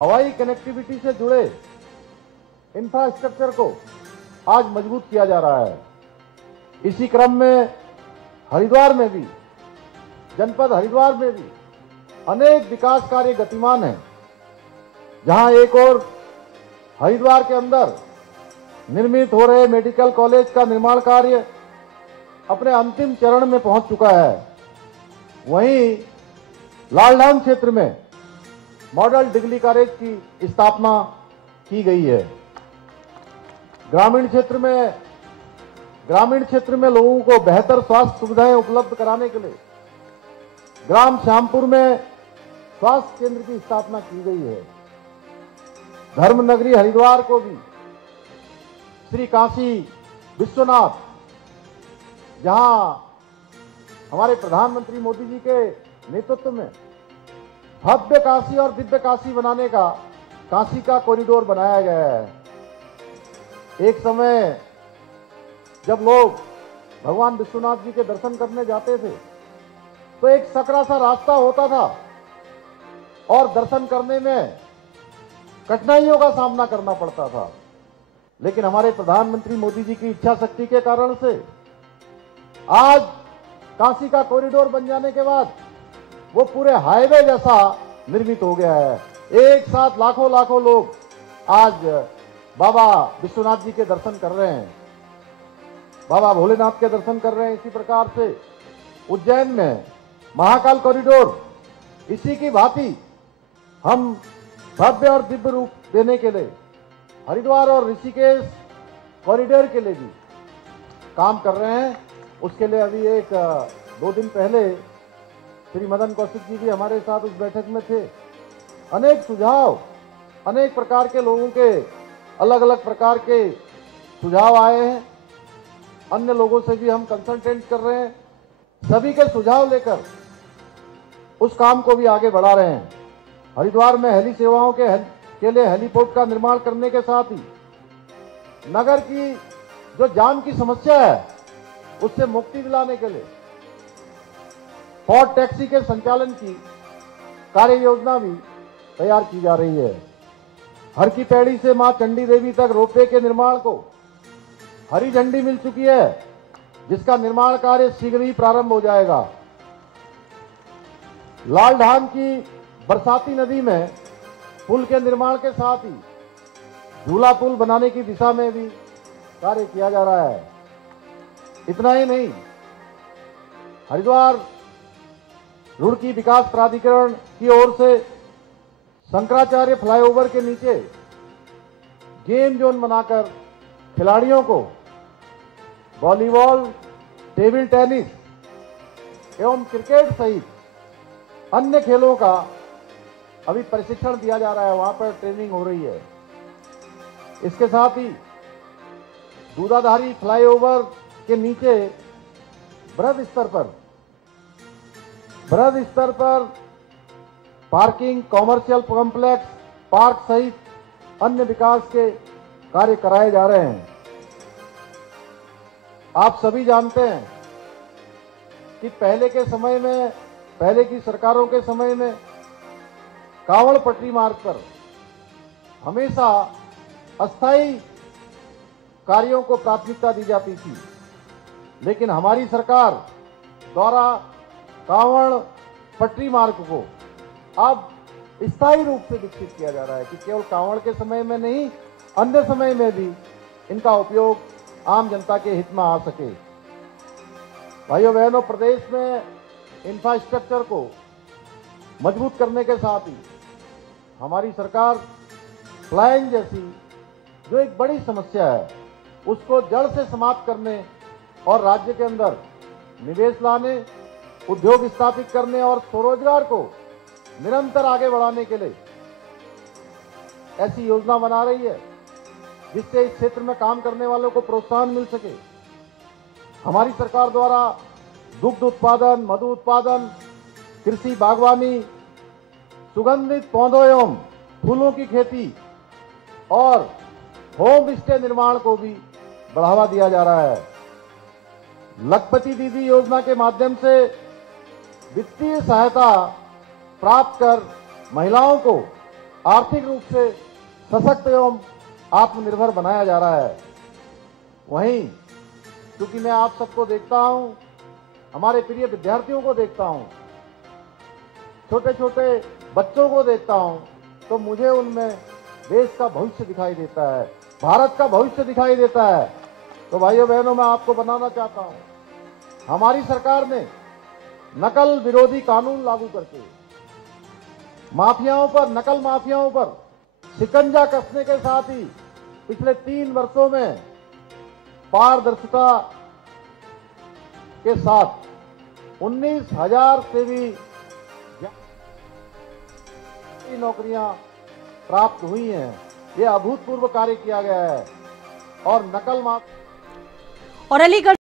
हवाई कनेक्टिविटी से जुड़े इंफ्रास्ट्रक्चर को आज मजबूत किया जा रहा है। इसी क्रम में हरिद्वार में भी, जनपद हरिद्वार में भी अनेक विकास कार्य गतिमान हैं, जहां एक और हरिद्वार के अंदर निर्मित हो रहे मेडिकल कॉलेज का निर्माण कार्य अपने अंतिम चरण में पहुंच चुका है। वहीं लालधाम क्षेत्र में मॉडल डिग्री कॉलेज की स्थापना की गई है। ग्रामीण क्षेत्र में लोगों को बेहतर स्वास्थ्य सुविधाएं उपलब्ध कराने के लिए ग्राम श्यामपुर में स्वास्थ्य केंद्र की स्थापना की गई है। धर्म नगरी हरिद्वार को भी श्री काशी विश्वनाथ, जहां हमारे प्रधानमंत्री मोदी जी के नेतृत्व में भव्य काशी और दिव्य काशी बनाने का काशी का कॉरिडोर बनाया गया है। एक समय जब लोग भगवान विश्वनाथ जी के दर्शन करने जाते थे तो एक सकरा सा रास्ता होता था और दर्शन करने में कठिनाइयों का सामना करना पड़ता था। लेकिन हमारे प्रधानमंत्री मोदी जी की इच्छा शक्ति के कारण से आज काशी का कॉरिडोर बन जाने के बाद वो पूरे हाईवे जैसा निर्मित हो गया है। एक साथ लाखों लाखों लोग आज बाबा विश्वनाथ जी के दर्शन कर रहे हैं, बाबा भोलेनाथ के दर्शन कर रहे हैं। इसी प्रकार से उज्जैन में महाकाल कॉरिडोर, इसी की भांति हम भव्य और दिव्य रूप देने के लिए हरिद्वार और ऋषिकेश कॉरिडोर के लिए भी काम कर रहे हैं। उसके लिए अभी 1-2 दिन पहले श्री मदन कौशिक जी भी हमारे साथ उस बैठक में थे। अनेक सुझाव, अनेक प्रकार के लोगों के अलग अलग प्रकार के सुझाव आए हैं। अन्य लोगों से भी हम कंसल्टेंट कर रहे हैं, सभी के सुझाव लेकर उस काम को भी आगे बढ़ा रहे हैं। हरिद्वार में हेली सेवाओं के लिए हेलीपोर्ट का निर्माण करने के साथ ही नगर की जो जाम की समस्या है उससे मुक्ति दिलाने के लिए पॉड टैक्सी के संचालन की कार्य योजना भी तैयार की जा रही है। हर की पैड़ी से मां चंडी देवी तक रोपवे के निर्माण को हरी झंडी मिल चुकी है, जिसका निर्माण कार्य शीघ्र ही प्रारंभ हो जाएगा। लालधाम की बरसाती नदी में पुल के निर्माण के साथ ही झूला पुल बनाने की दिशा में भी कार्य किया जा रहा है। इतना ही नहीं, हरिद्वार रुड़की विकास प्राधिकरण की ओर से शंकराचार्य फ्लाईओवर के नीचे गेम जोन बनाकर खिलाड़ियों को वॉलीबॉल, टेबल टेनिस एवं क्रिकेट सहित अन्य खेलों का अभी प्रशिक्षण दिया जा रहा है, वहां पर ट्रेनिंग हो रही है। इसके साथ ही दूधाधारी फ्लाईओवर के नीचे बृहद स्तर पर पार्किंग, कॉमर्शियल कॉम्प्लेक्स, पार्क सहित अन्य विकास के कार्य कराए जा रहे हैं। आप सभी जानते हैं कि पहले की सरकारों के समय में कांवड़ पटरी मार्ग पर हमेशा अस्थायी कार्यों को प्राथमिकता दी जाती थी, लेकिन हमारी सरकार द्वारा कांवड़ पटरी मार्ग को अब स्थायी रूप से विकसित किया जा रहा है कि केवल कांवड़ के समय में नहीं, अन्य समय में भी इनका उपयोग आम जनता के हित में आ सके। भाइयों बहनों, प्रदेश में इंफ्रास्ट्रक्चर को मजबूत करने के साथ ही हमारी सरकार फ्लाइंग जैसी जो एक बड़ी समस्या है उसको जड़ से समाप्त करने और राज्य के अंदर निवेश लाने, उद्योग स्थापित करने और स्वरोजगार को निरंतर आगे बढ़ाने के लिए ऐसी योजना बना रही है जिससे इस क्षेत्र में काम करने वालों को प्रोत्साहन मिल सके। हमारी सरकार द्वारा दुग्ध उत्पादन, मधु उत्पादन, कृषि, बागवानी, सुगंधित पौधों एवं फूलों की खेती और होम स्टे निर्माण को भी बढ़ावा दिया जा रहा है। लखपति दीदी योजना के माध्यम से वित्तीय सहायता प्राप्त कर महिलाओं को आर्थिक रूप से सशक्त एवं आत्मनिर्भर बनाया जा रहा है। वहीं क्योंकि मैं आप सबको देखता हूं, हमारे प्रिय विद्यार्थियों को देखता हूं, छोटे छोटे बच्चों को देखता हूं, तो मुझे उनमें देश का भविष्य दिखाई देता है, भारत का भविष्य दिखाई देता है। तो भाइयों बहनों, मैं आपको बताना चाहता हूं, हमारी सरकार ने नकल विरोधी कानून लागू करके माफियाओं पर, नकल माफियाओं पर शिकंजा कसने के साथ ही पिछले 3 वर्षों में पारदर्शिता के साथ 19,000 से भी नौकरियां प्राप्त हुई हैं। ये अभूतपूर्व कार्य किया गया है। और नकल माफिया और अलीगढ़